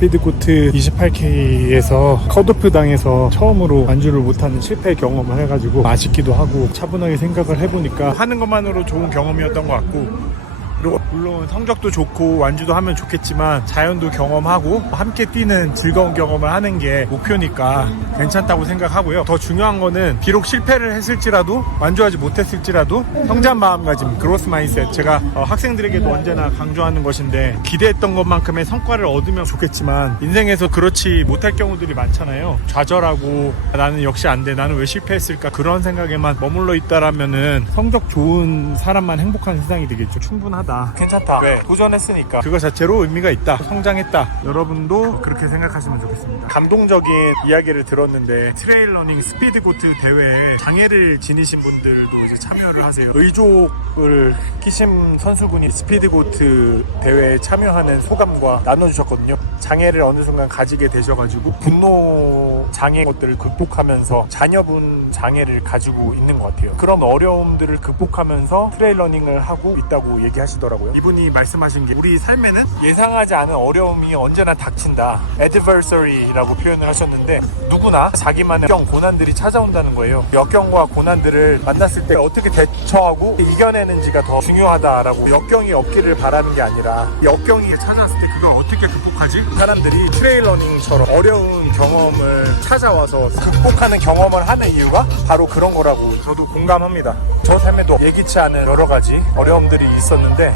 스피드고트 28K에서 컷오프 당해서 처음으로 완주를 못하는 실패 경험을 해가지고 아쉽기도 하고 차분하게 생각을 해보니까 하는 것만으로 좋은 경험이었던 것 같고 물론 성적도 좋고 완주도 하면 좋겠지만 자연도 경험하고 함께 뛰는 즐거운 경험을 하는 게 목표니까 괜찮다고 생각하고요. 더 중요한 거는 비록 실패를 했을지라도 완주하지 못했을지라도 성장 마음가짐, 그로스 마인셋 제가 어, 학생들에게도 언제나 강조하는 것인데 기대했던 것만큼의 성과를 얻으면 좋겠지만 인생에서 그렇지 못할 경우들이 많잖아요. 좌절하고 나는 역시 안 돼. 나는 왜 실패했을까? 그런 생각에만 머물러 있다라면은 성적 좋은 사람만 행복한 세상이 되겠죠. 충분하다. 괜찮다. 왜? 도전했으니까. 그거 자체로 의미가 있다. 성장했다. 여러분도 그렇게 생각하시면 좋겠습니다. 감동적인 이야기를 들었는데 트레일 러닝 스피드 고트 대회에 장애를 지니신 분들도 이제 참여를 하세요. 의족을 끼신 선수군이 스피드 고트 대회에 참여하는 소감과 나눠주셨거든요. 장애를 어느 순간 가지게 되셔가지고 분노 장애 것들을 극복하면서 자녀분 장애를 가지고 있는 것 같아요. 그런 어려움들을 극복하면서 트레일 러닝을 하고 있다고 얘기하시더라고요. 이분이 말씀하신 게 우리 삶에는 예상하지 않은 어려움이 언제나 닥친다. adversary라고 표현을 하셨는데 누구나 자기만의 역경, 고난들이 찾아온다는 거예요. 역경과 고난들을 만났을 때 어떻게 대처하고 이겨내는지가 더 중요하다라고 역경이 없기를 바라는 게 아니라 역경이 찾아왔을 때 그걸 어떻게 극복하지? 사람들이 트레일러닝처럼 어려운 경험을 찾아와서 극복하는 경험을 하는 이유가 바로 그런 거라고 저도 공감합니다. 저 삶에도 예기치 않은 여러 가지 어려움들이 있었는데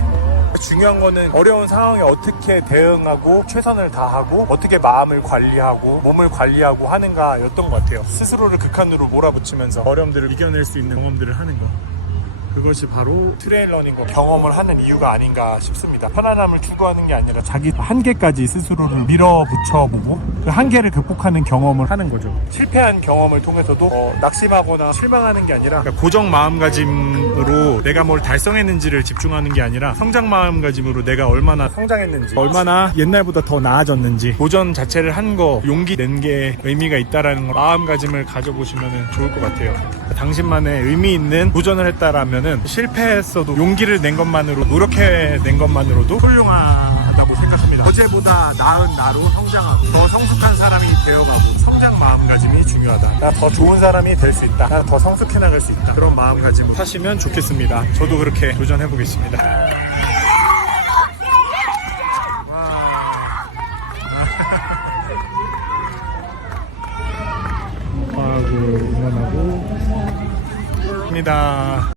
중요한 거는 어려운 상황에 어떻게 대응하고 최선을 다하고 어떻게 마음을 관리하고 몸을 관리하고 하는가였던 것 같아요. 스스로를 극한으로 몰아붙이면서 어려움들을 이겨낼 수 있는 경험들을 하는 거. 그것이 바로 트레일러닝과 경험을 하는 이유가 아닌가 싶습니다. 편안함을 추구하는 게 아니라 자기 한계까지 스스로를 밀어붙여보고 그 한계를 극복하는 경험을 하는 거죠. 실패한 경험을 통해서도 어, 낙심하거나 실망하는 게 아니라 그러니까 고정 마음가짐으로 내가 뭘 달성했는지를 집중하는 게 아니라 성장 마음가짐으로 내가 얼마나 성장했는지 얼마나 옛날보다 더 나아졌는지 도전 자체를 한 거 용기 낸 게 의미가 있다라는 거 마음가짐을 가져보시면 좋을 것 같아요. 당신만의 의미 있는 도전을 했다라면은 실패했어도 용기를 낸 것만으로 노력해낸 것만으로도 훌륭하다고 생각합니다. 어제보다 나은 나로 성장하고 더 성숙한 사람이 되어가고 성장 마음가짐이 중요하다. 나 더 좋은 사람이 될 수 있다. 나 더 성숙해 나갈 수 있다. 그런 마음가짐으로 사시면 좋겠습니다. 저도 그렇게 도전해 보겠습니다. 과학을 응원하고 입니다.